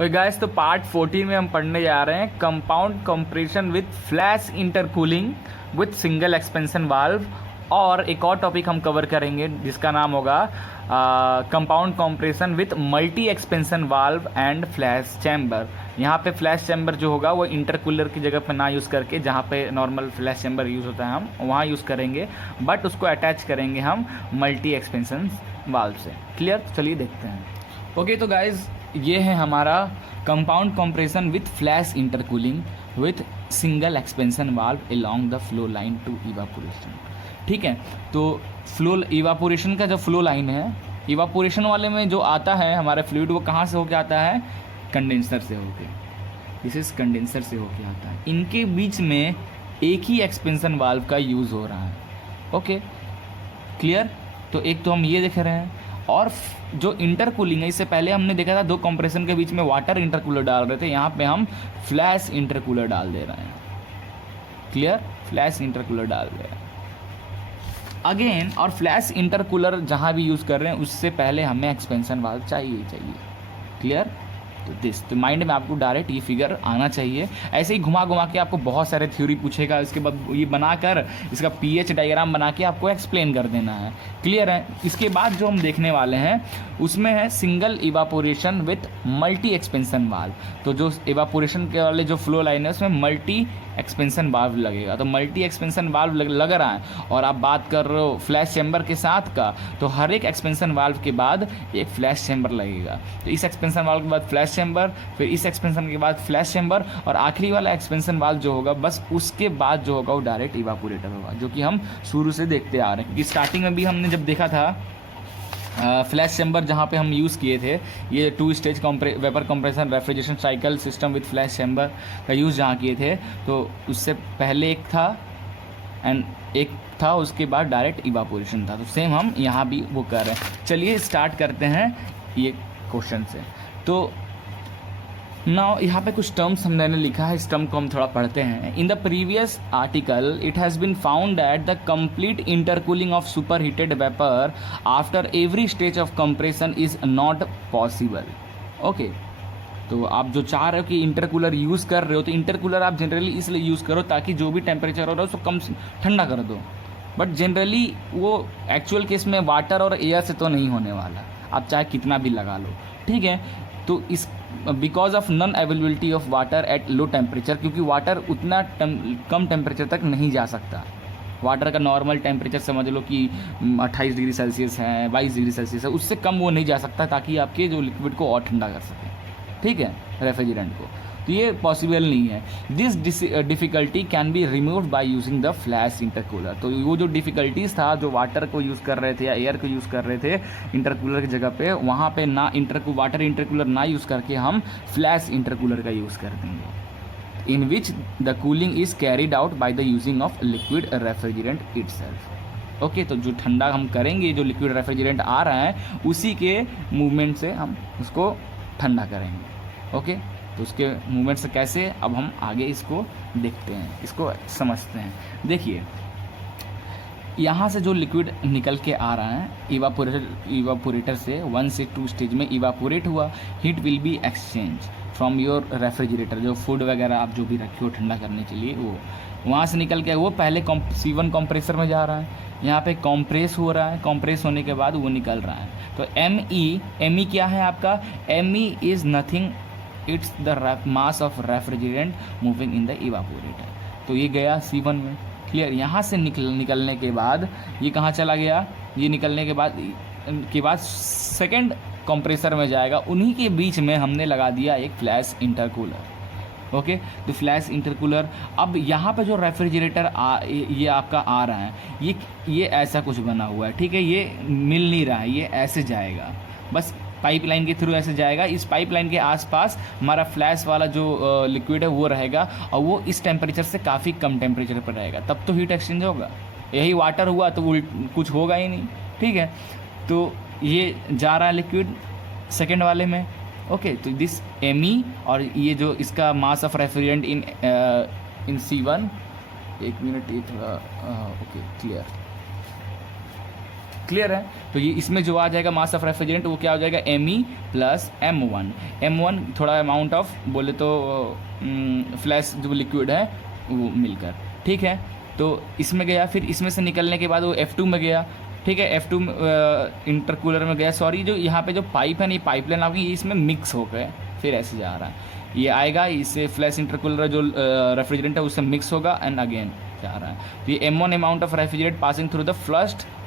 और गाइस तो पार्ट 14 में हम पढ़ने जा रहे हैं compound compression with flash intercooling with single expansion valve, और एक और टॉपिक हम कवर करेंगे जिसका नाम होगा compound compression with multi expansion valve and flash chamber. यहाँ पे फ्लैश चैम्बर जो होगा वो इंटरकूलर की जगह पे ना यूज़ करके, जहाँ पे नॉर्मल फ्लैश चैम्बर यूज़ होता है हम वहाँ यूज़ करेंगे, बट उसको अटैच करेंगे हम मल्टी एक्सपेंशन वाल्व से। क्लियर? चलिए देखते हैं। ओके तो गाइज ये है हमारा compound compression with flash intercooling with single expansion valve along the flow line to evaporation. ठीक है, तो फ्लो इवापोरेशन का जो फ्लो लाइन है, इवापोरेशन वाले में जो आता है हमारा फ्लूइड, वो कहाँ से होके आता है? कंडेंसर से होके। दिस इज कंडेंसर से होके आता है। इनके बीच में एक ही एक्सपेंशन वाल्व का यूज़ हो रहा है। Okay clear? तो एक तो हम ये देख रहे हैं, और जो इंटरकूलिंग है, इससे पहले हमने देखा था दो कंप्रेशन के बीच में वाटर इंटरकूलर डाल रहे थे, यहाँ पे हम फ्लैश इंटरकूलर डाल दे रहे हैं। क्लियर? फ्लैश इंटरकूलर डाल रहे हैं अगेन। और फ्लैश इंटरकूलर जहाँ भी यूज़ कर रहे हैं उससे पहले हमें एक्सपेंशन वाल्व चाहिए। क्लियर? तो माइंड में आपको डायरेक्ट ये फिगर आना चाहिए। ऐसे ही घुमा घुमा के आपको बहुत सारे थ्योरी पूछेगा, इसके बाद ये बनाकर इसका पीएच डायग्राम बना के आपको एक्सप्लेन कर देना है। क्लियर है? इसके बाद जो हम देखने वाले हैं उसमें है single evaporation with multi expansion valve. तो जो इवापोरेशन के वाले जो फ्लो लाइन है उसमें मल्टी एक्सपेंशन वाल्व लगेगा। तो मल्टी एक्सपेंशन वाल्व लग रहा है, और आप बात कर रहे हो फ्लैश चैम्बर के साथ का, तो हर एक एक्सपेंशन वाल्व के बाद एक फ्लैश चैम्बर लगेगा। तो इस एक्सपेंशन वाल्व के बाद फ्लैश चैम्बर, फिर इस एक्सपेंशन के बाद फ्लैश चैम्बर, और आखिरी वाला एक्सपेंशन वाल्व जो होगा बस उसके बाद जो होगा वो डायरेक्ट इवापोरेटर होगा, जो कि हम शुरू से देखते आ रहे हैं। क्योंकि स्टार्टिंग में भी हमने जब देखा था फ्लैश चैम्बर जहाँ पे हम यूज़ किए थे, ये 2 stage vapour compression refrigeration cycle system with flash chamber का यूज़ जहाँ किए थे, तो उससे पहले एक था एंड एक था, उसके बाद डायरेक्ट इवापोरेशन था। तो सेम हम यहाँ भी वो कर रहे हैं। चलिए स्टार्ट करते हैं ये क्वेश्चन से। तो नाउ यहाँ पे कुछ टर्म्स हमने लिखा है, इस टर्म को हम थोड़ा पढ़ते हैं। In the previous article it has been found that the complete intercooling of super heated vapour after every stage of compression is not possible. Okay, तो आप जो चाह रहे हो कि इंटरकूलर यूज़ कर रहे हो, तो इंटरकूलर आप जनरली इसलिए यूज़ करो ताकि जो भी टेम्परेचर हो रहा है उसको कम ठंडा कर दो, बट जनरली वो एक्चुअल केस में वाटर और एयर से तो नहीं होने वाला, आप चाहे कितना भी लगा लो। ठीक है, तो इस because of non availability of water at low temperature, क्योंकि वाटर उतना कम टेम्परेचर तक नहीं जा सकता। वाटर का नॉर्मल टेम्परेचर समझ लो कि 28 डिग्री सेल्सियस है, 22 डिग्री सेल्सियस है, उससे कम वो नहीं जा सकता ताकि आपके जो लिक्विड को और ठंडा कर सके। ठीक है, रेफ्रिजरेंट को, तो ये पॉसिबल नहीं है। This difficulty can be removed by using the flash intercooler. तो वो जो डिफ़िकल्टीज़ था, जो वाटर को यूज़ कर रहे थे या एयर को यूज़ कर रहे थे इंटरकूलर की जगह पे, वहाँ पे ना वाटर इंटरकूलर ना यूज़ करके हम फ्लैश इंटरकूलर का यूज़ कर देंगे, in which the cooling is carried out by the using of liquid refrigerant itself. Okay, तो जो ठंडा हम करेंगे, जो लिक्विड रेफ्रिजरेंट आ रहा है उसी के मूवमेंट से हम उसको ठंडा करेंगे। ओके, तो उसके मूवमेंट से कैसे, अब हम आगे इसको देखते हैं, इसको समझते हैं। देखिए यहाँ से जो लिक्विड निकल के आ रहा है इवापोरेटर से 1 से 2 स्टेज में इवापोरेट हुआ, heat will be exchange from your refrigerator, जो फूड वगैरह आप जो भी रखे हो ठंडा करने के लिए, वो वहाँ से निकल के वो पहले C1 कंप्रेसर में जा रहा है, यहाँ पे कंप्रेस हो रहा है, कंप्रेस होने के बाद वो निकल रहा है। तो ME क्या है आपका? ME is nothing, it's the mass of refrigerant moving in the evaporator. तो ये गया C1 में। क्लियर? यहाँ से निकलने के बाद ये कहाँ चला गया? ये निकलने के बाद सेकंड कंप्रेसर में जाएगा, उन्हीं के बीच में हमने लगा दिया एक फ्लैश इंटरकूलर। ओके, तो फ्लैश इंटरकूलर, अब यहाँ पे जो रेफ्रिजरेटर ये आपका आ रहा है, ये ऐसा कुछ बना हुआ है। ठीक है, ये मिल नहीं रहा है, ये ऐसे जाएगा, बस पाइपलाइन के थ्रू ऐसे जाएगा। इस पाइपलाइन के आसपास हमारा फ्लैश वाला जो लिक्विड है वो रहेगा, और वो इस टेम्परेचर से काफ़ी कम टेम्परेचर पर रहेगा, तब तो हीट एक्सचेंज होगा। यही वाटर हुआ तो वो कुछ होगा ही नहीं। ठीक है, तो ये जा रहा है लिक्विड सेकेंड वाले में। ओके, तो दिस ME, और ये जो इसका मास ऑफ रेफ्रिजरेंट इन C1, एक मिनट, ये थोड़ा ओके क्लियर। क्लियर है। तो ये इसमें जो आ जाएगा मास ऑफ रेफ्रिजरेंट वो क्या हो जाएगा, Me प्लस M1 थोड़ा अमाउंट ऑफ बोले तो फ्लैश जो लिक्विड है वो मिलकर, ठीक है। तो इसमें गया, फिर इसमें से निकलने के बाद वो F2 में गया, ठीक है। F2 इंटरकूलर में गया, सॉरी जो यहाँ पे जो पाइप है नहीं, पाइपलाइन आपकी ये इसमें मिक्स हो गए, फिर ऐसे जा रहा है, ये आएगा इससे फ्लैश इंटरकूलर जो रेफ्रिजरेंट है उससे मिक्स होगा एंड अगेन जा रहा है। तो ये M1 amount of refrigerant passing through the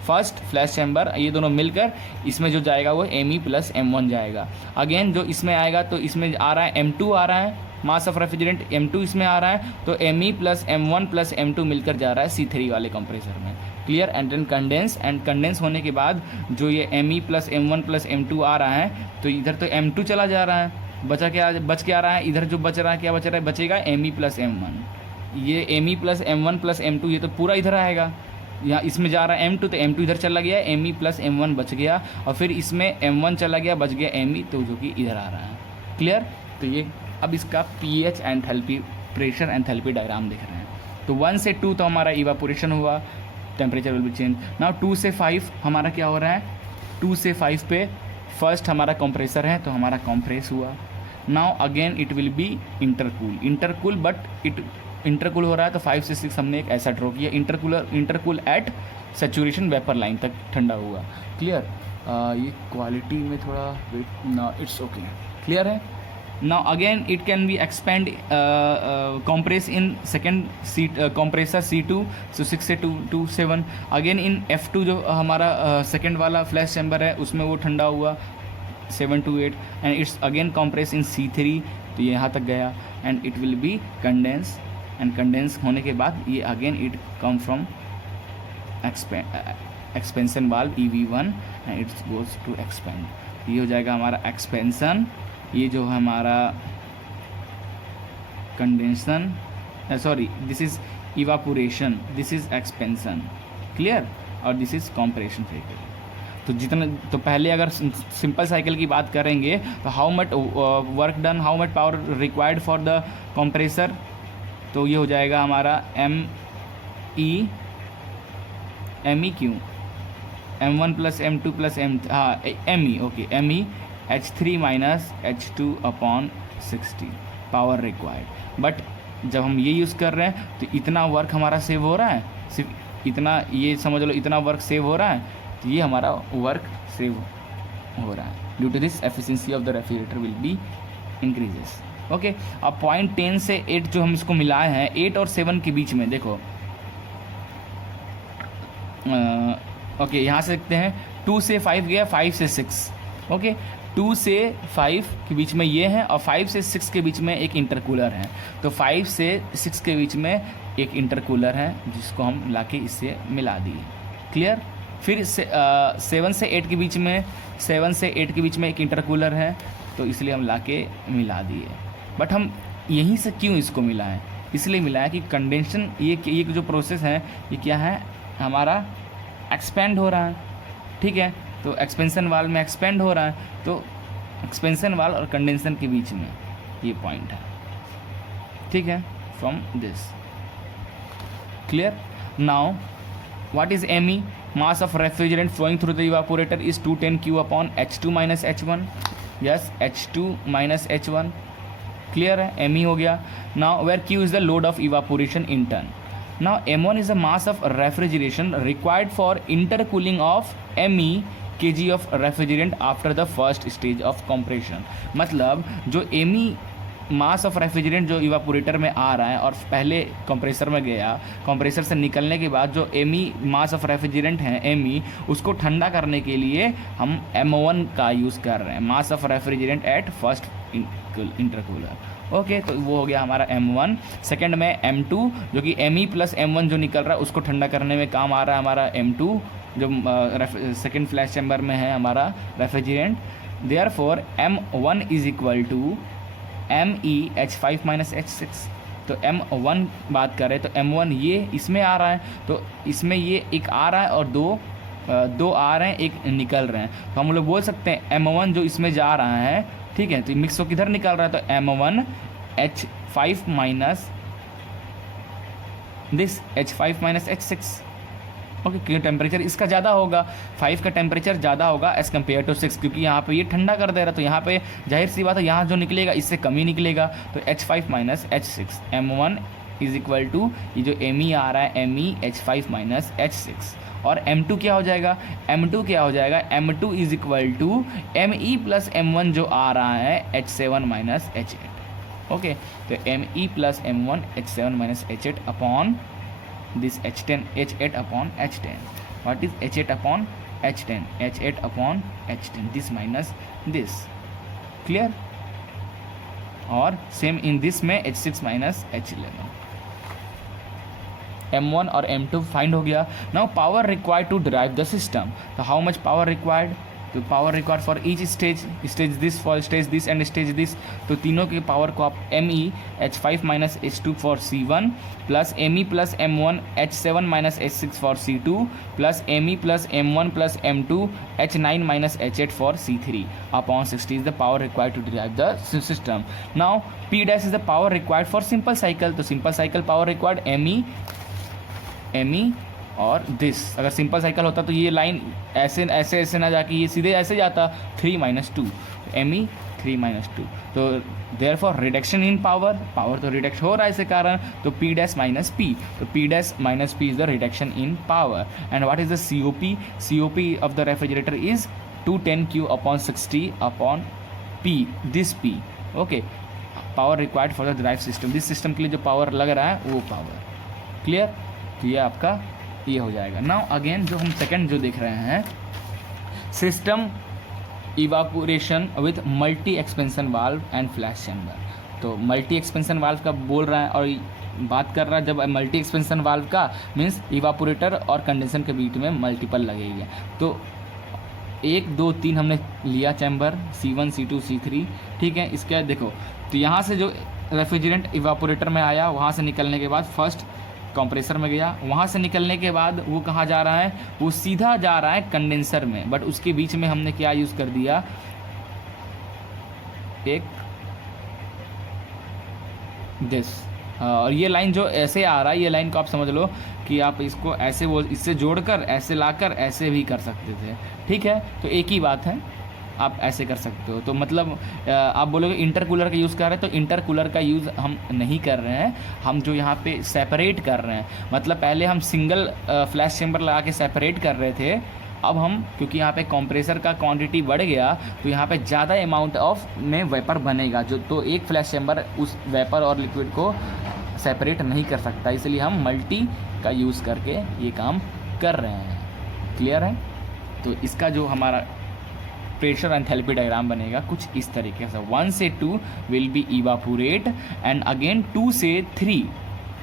first flash chamber, ये दोनों मिलकर इसमें जो जाएगा वो Me प्लस M1 जाएगा। अगेन जो इसमें आएगा तो इसमें आ रहा है M2 आ रहा है, मास ऑफ रेफ्रिजरेंट M2 इसमें आ रहा है, तो Me plus M1 plus M2 मिलकर जा रहा है C3 वाले कंप्रेसर में, क्लियर। एंड देन कंडेंस होने के बाद जो ये Me plus M1 plus M2 आ रहा है, तो इधर तो M2 चला जा रहा है, बच के आ रहा है, इधर जो बच रहा है क्या बच रहा है, बचेगा Me प्लस M1, ये Me plus M1 plus M2 ये तो पूरा इधर आएगा, यहाँ इसमें जा रहा है M2 तो M2 इधर चला गया, Me प्लस M1 बच गया, और फिर इसमें M1 चला गया, बच गया Me, तो जो कि इधर आ रहा है, क्लियर। तो ये अब इसका pH enthalpy, pressure enthalpy diagram देख रहे हैं। तो 1 से 2 तो हमारा इवापोरेशन हुआ, temperature will be change. Now 2 से 5 हमारा क्या हो रहा है, 2 से 5 पे फर्स्ट हमारा कंप्रेसर है तो हमारा कंप्रेस हुआ। Now again it will be intercool but it intercool हो रहा है, तो 5 से 6 हमने एक ऐसा ड्रॉ किया, इंटरकूल एट सेचुरेशन वेपर लाइन तक ठंडा हुआ, क्लियर। ये क्वालिटी में थोड़ा वेट ना, इट्स ओके, क्लियर है। Now again it can be expand compress in second compressor C2, so 6 से 2 to 7, अगेन इन F2 जो हमारा सेकेंड वाला फ्लैश चैम्बर है उसमें वो ठंडा हुआ 7 to 8 and it's again compress in C3, तो ये यहाँ तक गया and it will be condense, and condense होने के बाद ये again it come from expansion valve EV1 and it's goes to expand, ये हो जाएगा हमारा एक्सपेंशन, ये जो हमारा condensation, sorry this is evaporation, this is expansion, clear, और दिस इज कॉम्प्रेशन साइकिल। तो जितना तो पहले अगर सिंपल साइकिल की बात करेंगे तो how much work done, how much power required for the compressor, तो ये हो जाएगा हमारा Me क्यों M1 plus M2 plus Me, okay, Me H3 minus H2 upon 60 power required. But जब हम ये यूज़ कर रहे हैं तो इतना वर्क हमारा सेव हो रहा है, सिर्फ इतना, ये समझ लो इतना वर्क सेव हो रहा है, तो ये हमारा वर्क सेव हो रहा है। Due to this efficiency of the refrigerator will be increases, okay. अब पॉइंट 10 से 8 जो हम इसको मिलाए हैं, 8 और 7 के बीच में देखो, ओके यहाँ से देखते हैं 2 से 5 गया, 5 से 6, ओके। 2 से 5 के बीच में ये है और 5 से 6 के बीच में एक इंटरकूलर है, तो 5 से 6 के बीच में एक इंटरकूलर है जिसको हम लाके इससे मिला दिए, क्लियर। फिर 7 से 8 के बीच में, 7 से 8 के बीच में एक इंटरकूलर है, तो इसलिए हम लाके मिला दिए। बट हम यहीं से क्यों इसको मिलाएं, इसलिए मिलाया कि कंडेंशन, ये जो प्रोसेस है ये क्या है, हमारा एक्सपेंड हो रहा है, ठीक है। तो एक्सपेंशन वाल्व में एक्सपेंड हो रहा है, तो एक्सपेंशन वाल्व और कंडेंसर के बीच में ये पॉइंट है, ठीक है, from this, clear. Now what is Me, mass of refrigerant flowing through the evaporator is 210 Q upon H2 minus H1, yes H2 minus H1, clear है, Me हो गया। Now where Q is the load of evaporation in ton. Now M1 is the mass of refrigeration required for intercooling of Me kg of refrigerant after the first stage of compression। मतलब जो Me mass of refrigerant जो evaporator में आ रहा है और पहले compressor में गया, कंप्रेसर से निकलने के बाद जो Me मास ऑफ रेफ्रिजरेंट है Me, उसको ठंडा करने के लिए हम M1 का यूज़ कर रहे हैं, मास of refrigerant at first intercooler, okay. तो वो हो गया हमारा M1। सेकंड में M2 जो कि Me प्लस M1 जो निकल रहा है उसको ठंडा करने में काम आ रहा है हमारा M2 जो सेकंड फ्लैश चैम्बर में है हमारा refrigerant. Therefore M1 is equal to Me H5 minus H6। तो M1 बात करें तो M1 ये इसमें आ रहा है, तो इसमें ये एक आ रहा है और दो आ रहे हैं, एक निकल रहे हैं, तो हम लोग बोल सकते हैं M1 जो इसमें जा रहा है, ठीक है, तो मिक्स हो किधर निकल रहा है, तो M1 H5 minus this H5 minus H6, okay, क्योंकि टेम्परेचर इसका ज़्यादा होगा, 5 का टेम्परेचर ज़्यादा होगा एज़ कम्पेयर टू 6, क्योंकि यहाँ पे ये ठंडा कर दे रहा है, तो यहाँ पे जाहिर सी बात है यहाँ जो निकलेगा इससे कम ही निकलेगा। तो H5 minus H6 M1 is equal to ये जो Me आ रहा है Me H5 माइनस H6, और M2 क्या हो जाएगा, M2 क्या हो जाएगा, M2 is equal to Me plus M1 जो आ रहा है H7 माइनस H8। ओके, तो Me plus M1 H7 minus H8 upon this H8 upon H10. What is H8 upon H10? H8 upon H10. This minus this. Clear? और same in this में H6 minus H11. M1 और M2 find हो गया. Now power required to drive the system. So how much power required? तो power required for each stage this for stage this and stage this, तो तीनों के power को आप Me H5 minus H2 for C1 plus Me plus M1 H7 minus H6 for C2 plus Me plus M1 plus M2 H9 minus H8 for C3 upon 60 is the power required to drive the system. Now P dash is the power required for simple cycle, तो simple cycle power required Me और this. अगर simple cycle होता तो ये line ऐसे ऐसे ऐसे ना जाके ये सीधे ऐसे जाता 3 माइनस 2 Me 3 माइनस 2. तो therefore reduction in power तो रिडक्ट हो रहा है इसके कारण, तो P डैश माइनस P, तो P dash minus P is the reduction in power. And what is the COP of the refrigerator is 210Q upon 60 upon P, this P. Okay, power required for the drive system, this system के लिए जो power लग रहा है वो power. Clear? तो ये आपका ये हो जाएगा. नाउ अगेन जो हम सेकंड जो देख रहे हैं, system evaporation with multi expansion valve and flash chamber. तो मल्टी एक्सपेंशन वाल्व का बोल रहा है और बात कर रहा है, जब मल्टी एक्सपेंशन वाल्व का मीन्स इवापोरेटर और कंडेंसर के बीच में मल्टीपल लगेगी. तो 1 2 3 हमने लिया चैम्बर C1 C2 C3, ठीक है. इसके देखो, तो यहाँ से जो रेफ्रिजरेंट इवापोरेटर में आया, वहाँ से निकलने के बाद फर्स्ट कंप्रेसर में गया, वहाँ से निकलने के बाद वो कहाँ जा रहा है, वो सीधा जा रहा है कंडेंसर में. बट उसके बीच में हमने क्या यूज़ कर दिया, एक दिस. और ये लाइन जो ऐसे आ रहा है, ये लाइन को आप समझ लो कि आप इसको ऐसे वो इससे जोड़कर ऐसे लाकर ऐसे भी कर सकते थे, ठीक है. तो एक ही बात है, आप ऐसे कर सकते हो. तो मतलब आप बोलोगे इंटरकूलर का यूज़ कर रहे हैं, तो इंटरकूलर का यूज़ हम नहीं कर रहे हैं. हम जो यहाँ पे सेपरेट कर रहे हैं, मतलब पहले हम सिंगल फ्लैश चैम्बर लगा के सेपरेट कर रहे थे. अब हम क्योंकि यहाँ पे कंप्रेसर का क्वांटिटी बढ़ गया, तो यहाँ पे ज़्यादा अमाउंट ऑफ में वेपर बनेगा, जो तो एक फ्लैश चैम्बर उस वेपर और लिक्विड को सेपरेट नहीं कर सकता. इसलिए हम मल्टी का यूज़ करके ये काम कर रहे हैं. क्लियर है? तो इसका जो हमारा प्रेशर एंथैल्पी डायग्राम बनेगा कुछ इस तरीके से. 1 से 2 will be evaporate and again 2 से 3.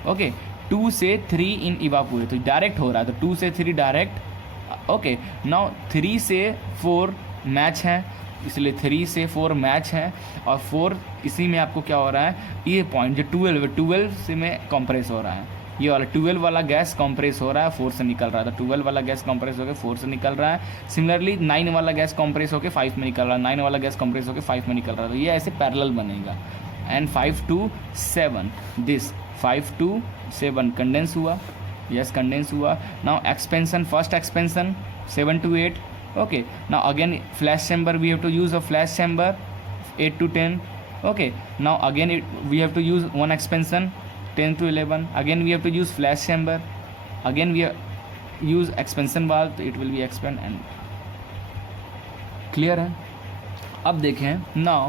ओके, 2 से 3 इन इवापोरेट, तो डायरेक्ट हो रहा है, तो 2 से 3 डायरेक्ट. ओके, नाउ 3 से 4 मैच है, इसलिए 3 से 4 मैच है, और 4 इसी में आपको क्या हो रहा है, ये पॉइंट जो 12 से में कंप्रेस हो रहा है. ये वाला 12 वाला गैस कंप्रेस हो रहा है, 4 से निकल रहा था. 12 वाला गैस कंप्रेस होकर 4 से निकल रहा है. सिमिलरली 9 वाला गैस कंप्रेस होकर 5 में निकल रहा है. 9 वाला गैस कंप्रेस होकर 5 में निकल रहा है. तो ये ऐसे पैरेलल बनेगा. And 5 to 7 this 5 to 7 condense हुआ. यस, कंडेंस हुआ. Now expansion, first expansion 7 to 8. Okay, now again flash chamber, we have to use a flash chamber 8 to 10. Okay, now again we have to use one expansion 10 to 11. Again we have to use flash chamber. Again we use expansion valve, तो it will be expand and clear है. अब देखें, now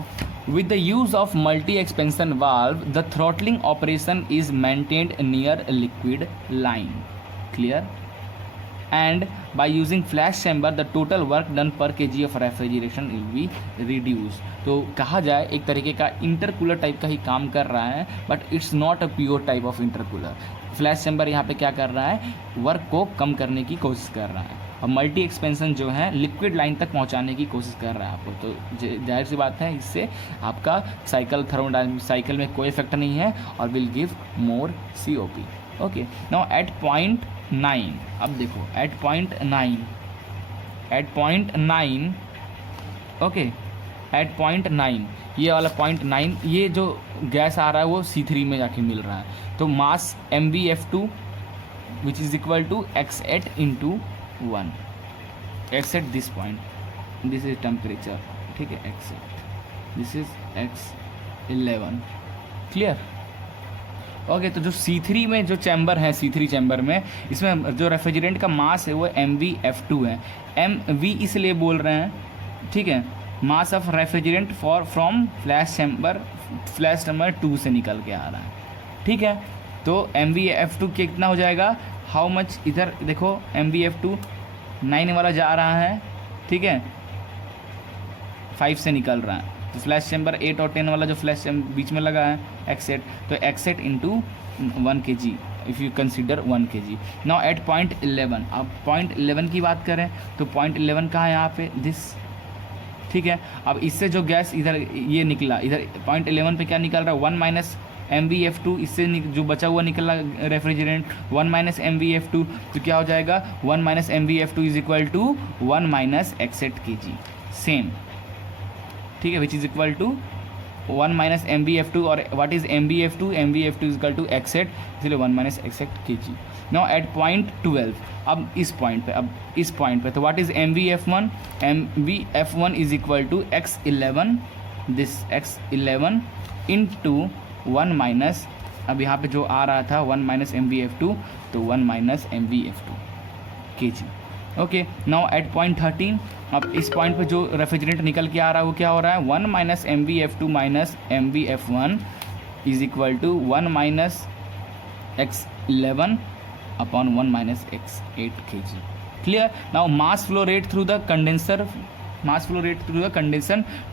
with the use of multi expansion valve the throttling operation is maintained near liquid line. Clear? And by using flash chamber the total work done per kg of refrigeration will be reduced. तो कहा जाए एक तरीके का intercooler type का ही काम कर रहा है, but it's not a pure type of intercooler. Flash chamber यहाँ पे क्या कर रहा है, वर्क को कम करने की कोशिश कर रहा है, और मल्टी एक्सपेंशन जो है लिक्विड लाइन तक पहुँचाने की कोशिश कर रहा है आपको. तो जाहिर सी बात है, इससे आपका साइकिल थर्मोडायनामिक साइकिल में कोई इफेक्ट नहीं है और will give more COP. Okay, now at point 9, अब देखो at point 9, okay, at point 9, ये वाला पॉइंट 9, ये जो गैस आ रहा है वो C3 में जाके मिल रहा है. तो mass MbF2 which is equal to X at into 1, X at this point, this is temperature, ठीक है, X at, this is X11, clear. Okay, तो जो C3 में जो चैम्बर है, C3 चैम्बर में, इसमें जो रेफ्रिजरेंट का मास है वो MvF2 है। MV इसलिए बोल रहे हैं, ठीक है, मास of refrigerant for from flash number 2 से निकल के आ रहा है, ठीक है। तो MvF2 कितना हो जाएगा, हाउ मच, इधर देखो MvF2 9 वाला जा रहा है, ठीक है, 5 से निकल रहा है, तो फ्लैश चैम्बर 8 और 10 वाला जो फ्लैश चैम्बर बीच में लगा है X8, तो X8 into 1 kg, if you consider 1 kg। Now at point 11, अब पॉइंट 11 की बात करें तो पॉइंट 11 कहाँ है, यहाँ पे दिस, ठीक है। अब इससे जो गैस इधर ये निकला, इधर पॉइंट 11 पे क्या निकल रहा है, 1 माइनस MvF2, इससे जो बचा हुआ निकला रेफ्रिजरेंट 1 माइनस MvF2, तो क्या हो जाएगा 1 minus MvF2 is equal to 1 minus X8 kg, same, ठीक है, which is equal to 1 minus MvF2, और what is MvF2, MvF2 is equal to X8, इसलिए 1 minus X8 kg। Now at point 12, अब इस पॉइंट पे, तो what is MvF1, MvF1 is equal to X11, this X11 into 1 minus, अब यहाँ पे जो आ रहा था 1 माइनस MvF2, तो 1 minus MvF2 kg। Okay, now at point 13, अब इस पॉइंट पे जो रेफ्रिजरेंट निकल के आ रहा है वो क्या हो रहा है, 1 minus MvF2 minus MvF1 is equal to 1 minus X11 upon 1 minus X8 kg, clear. Now mass flow rate through the condenser,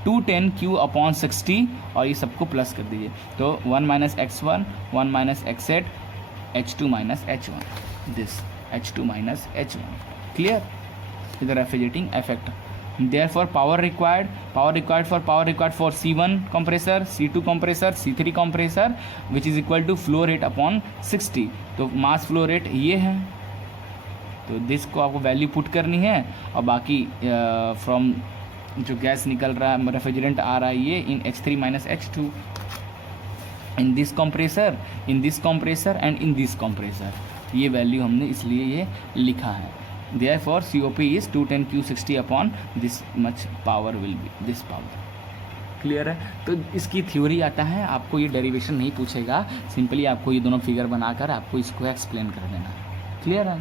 210 Q upon 60, और ये सबको प्लस कर दीजिए, तो 1 minus X1, 1 minus X8, H2 minus H1, this H2 minus H1, clear, is the refrigerating effect. Therefore power required for C1 compressor, C2 compressor, C3 compressor, which is equal to flow rate upon 60, तो mass flow rate ये है, तो this को आपको value put करनी है, और बाकी फ्रॉम जो गैस निकल रहा है, रेफ्रिजरेंट आ रहा है ये इन H3 minus H2 in this compressor and in this compressor, ये वैल्यू हमने इसलिए ये लिखा है। Therefore COP is 210 Q60 upon this much power will be this power, clear है। तो इसकी थ्योरी आता है, आपको ये डेरिवेशन नहीं पूछेगा, सिंपली आपको ये दोनों फिगर बनाकर आपको इसको एक्सप्लेन कर देना, क्लियर है।